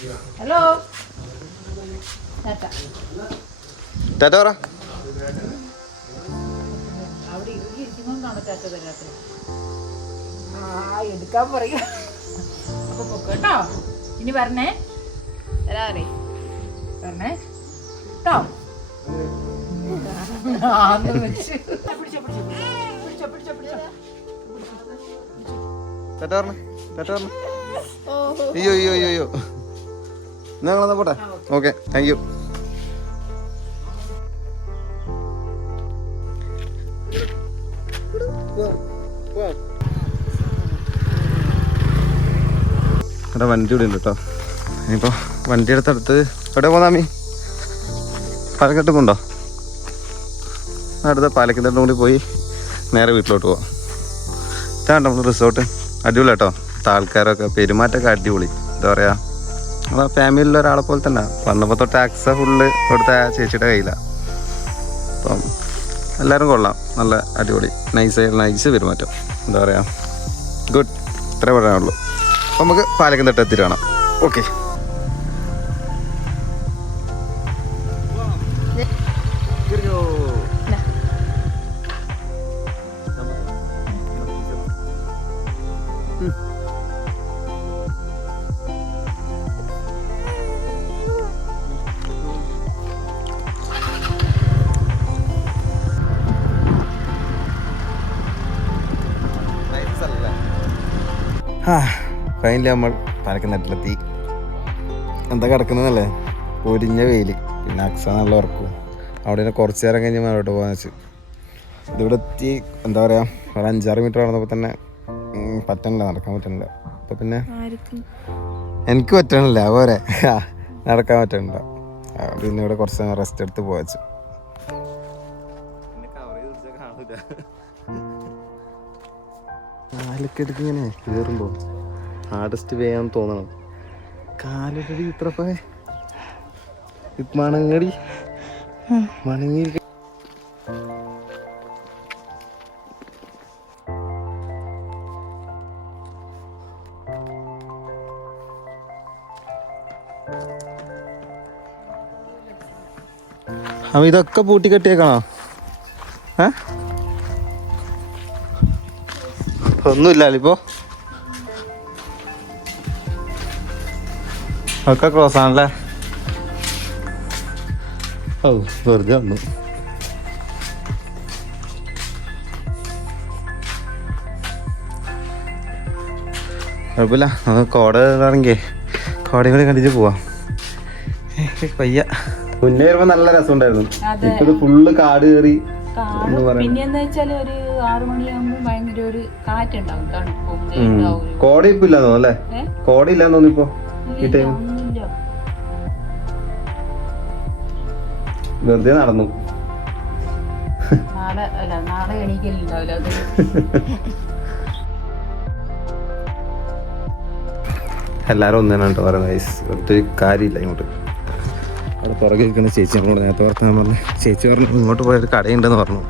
Hello Tata പറ. അവിടെ ഇരിക്കുന്നോണ്ടാണ് ടാറ്റ തരാത്തത്. എടുക്കാൻ പറയാ. അപ്പൊ പൊക്കോട്ടോ. ഇനി പറഞ്ഞേ വരാറേ പറഞ്ഞേ കേട്ടോ. അയ്യോ അയ്യോ അയ്യോ അയ്യോ ഞങ്ങളെന്നാ പോട്ടെ. Okay, thank you. ഇവിടെ വണ്ടി ഇവിടെ ഉണ്ട് കേട്ടോ. ഇനിയിപ്പോൾ വണ്ടി എടുത്തടുത്ത് എവിടെ പോന്നാമി? പാലക്കാട്ട് കൊണ്ടോ? അടുത്ത പാലക്കാട്ടും കൂടി പോയി നേരെ വീട്ടിലോട്ട് പോവാം. ഇതാണ് നമ്മൾ റിസോർട്ട്. അടിപൊളി കേട്ടോ. ആൾക്കാരൊക്കെ പെരുമാറ്റമൊക്കെ അടിപൊളി. എന്താ പറയുക, നമ്മളെ ഫാമിലിയിൽ ഒരാളെ പോലെ തന്നെ. വന്നപ്പോൾ തൊട്ട് ടാക്സ് ഫുള്ള് ഇവിടുത്തെ ചേച്ചിയുടെ കയ്യിലാണ്. അപ്പം എല്ലാവരും കൊള്ളാം. നല്ല അടിപൊളി നൈസ് പെരുമാറ്റം. എന്താ പറയുക, ഗുഡ്. ഇത്രേ പറയാനുള്ളൂ. അപ്പം നമുക്ക് പാലക്കാട് എത്തിയിട്ട് കാണാം. ഓക്കെ. ഫൈനലി നമ്മൾ പാലക്കാട്ടിലെത്തി. എന്താ കിടക്കുന്നതല്ലേ, പൊരിഞ്ഞ വെയിൽ. പിന്നെ അക്സ നല്ല ഉറക്കും. അവിടെ നിന്ന് കുറച്ച് നേരം കഴിഞ്ഞ് മേലോട്ട് പോകാന്ന് വെച്ച് ഇതിവിടെ എത്തി. എന്താ പറയുക, ഒരു 5-6 മീറ്റർ നടന്നപ്പോൾ തന്നെ പറ്റണില്ല, നടക്കാൻ പറ്റണില്ല. അപ്പോൾ പിന്നെ എനിക്ക് പറ്റണില്ല, പോരെ നടക്കാൻ പറ്റണില്ല. പിന്നെ ഇവിടെ കുറച്ച് നേരം റെസ്റ്റ് എടുത്ത് പോവച്ചു. കാലക്കെടുക്ക് ഇങ്ങനെ കയറുമ്പോൾ ഹാർഡസ്റ്റ് വേ ആണെന്ന് തോന്നണം. കാലടി ഇത്ര പോയ മണങ്ങടി മണങ്ങി. അവ ഇതൊക്കെ പൂട്ടി കെട്ടിയേക്കണോ? ഒന്നുമില്ലല്ലോ ഇപ്പോ. ഒക്കെ ക്ലോസ് ആണല്ലേ. ഓ വെറുതെ വന്നു. കുഴപ്പമില്ല, നമുക്ക് കോട ഇറങ്ങിയേ കോടയും കൂടി കണ്ടിട്ട് പോവാം. പയ്യ മുന്നേ വരുമ്പോ നല്ല രസമുണ്ടായിരുന്നു. ഇപ്പൊ ഫുള്ള് കാട് കയറി. പിന്നെന്ന് വെച്ചാല് ഒരു 6 മണിയാകുമ്പോ ഭയങ്കര ഒരു കാറ്റുണ്ടാവും, തണുപ്പും. കോട ഇപ്പൊ ഇല്ലാന്ന് തോന്നുന്നു അല്ലേ? കോട ഇല്ലാന്ന് തോന്നുന്നു ഇപ്പൊ ഈ ടൈം. വെറുതെ നടന്നു. നാളെ എണീക്കലുണ്ടാവില്ല. എല്ലാരും ഒന്നാണ് കേട്ടോ പറയുന്നത്. ഒത്തിരി കാര്യമില്ല ഇങ്ങോട്ട്. അവിടെ പുറകെ ഇരിക്കുന്ന ചേച്ചി നമ്മളോട് നേരത്തെ വർത്താൻ പറഞ്ഞു. ചേച്ചി പറഞ്ഞു ഇങ്ങോട്ട് പോയൊരു കടയുണ്ടെന്ന് പറഞ്ഞു.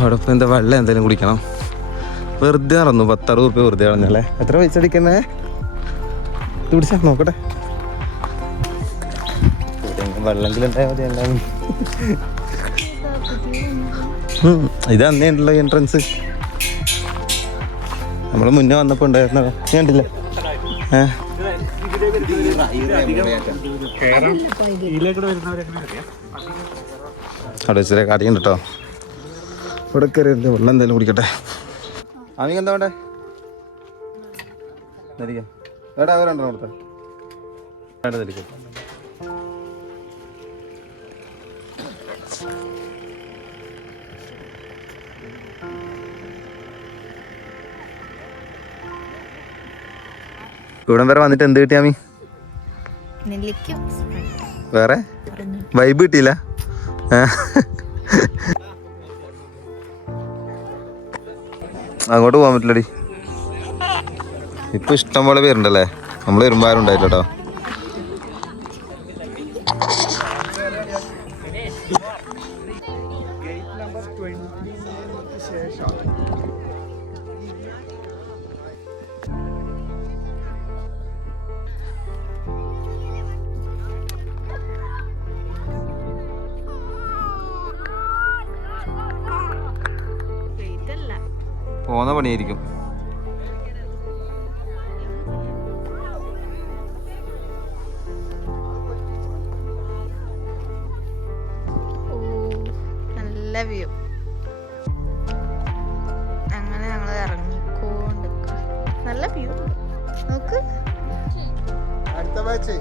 അവിടെ ഇപ്പോൾ എന്താ വെള്ളം എന്തെങ്കിലും കുടിക്കണം. വെറുതെ നടന്നു. 10-60 റുപ്യ വെറുതെ കളഞ്ഞല്ലേ. എത്ര പൈസ അടിക്കുന്നേ? പിടിച്ചാ നോക്കട്ടെ. വെള്ളമെങ്കിലും ഉണ്ടായാൽ മതി. എല്ലാം ഇത് അന്നേ ഉണ്ടല്ലോ എൻട്രൻസ്. നമ്മൾ മുന്നേ വന്നപ്പോൾ ഉണ്ടായിരുന്നോ? കണ്ടില്ലേ? അവിടെ ചെറിയ കടയുണ്ട് കേട്ടോ. ഇവിടെ കയറിയിട്ട് വെള്ളം എന്തായാലും കുടിക്കട്ടെ. അമിക്ക് എന്താ വേണ്ടേ? എടാ അവരുണ്ടോ അവിടുത്തെ? വേണ്ടതിരിക്കും. ഇവിടം വരെ വന്നിട്ട് എന്ത് കിട്ടിയാമി? വേറെ വൈബ് കിട്ടിയില്ല. അങ്ങോട്ട് പോകാൻ പറ്റില്ലടി. ഇപ്പൊ ഇഷ്ടം പോലെ പേരുണ്ടല്ലേ. നമ്മൾ വരുമ്പോ ആരും ഉണ്ടായില്ല കേട്ടോ. പോകുന്ന പണിയായിരിക്കും. നല്ല വ്യൂ. അങ്ങനെ ഞങ്ങൾ ഇറങ്ങിക്കൊണ്ട് നല്ല വ്യൂ നോക്ക്. അടുത്ത ബാച്ച്